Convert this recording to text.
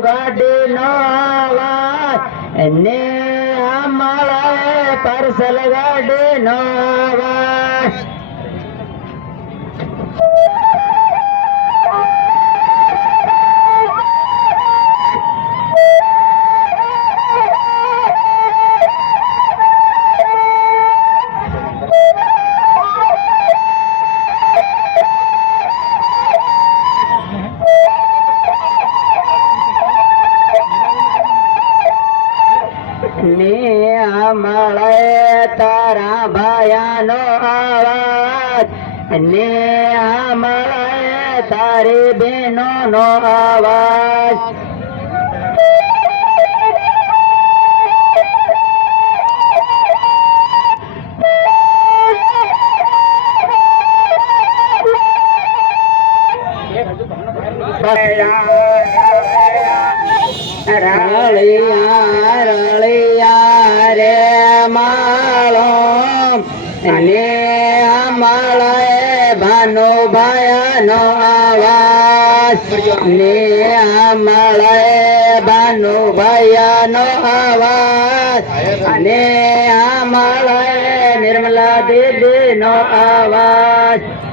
ગાડી નો અવાજ ને મળે પાર્સલ ગાડી નો અવાજ મળે તારા ભાયાનો અવાજ ને મળે તારી બહેનો નો અવાજ રળિયા રે માળો ને મળે ભાનો ભાયાનો અવાજ ને મળે ભાનો ભાયાનો અવાજ ને મળે નિર્મલા દીદીનો અવાજ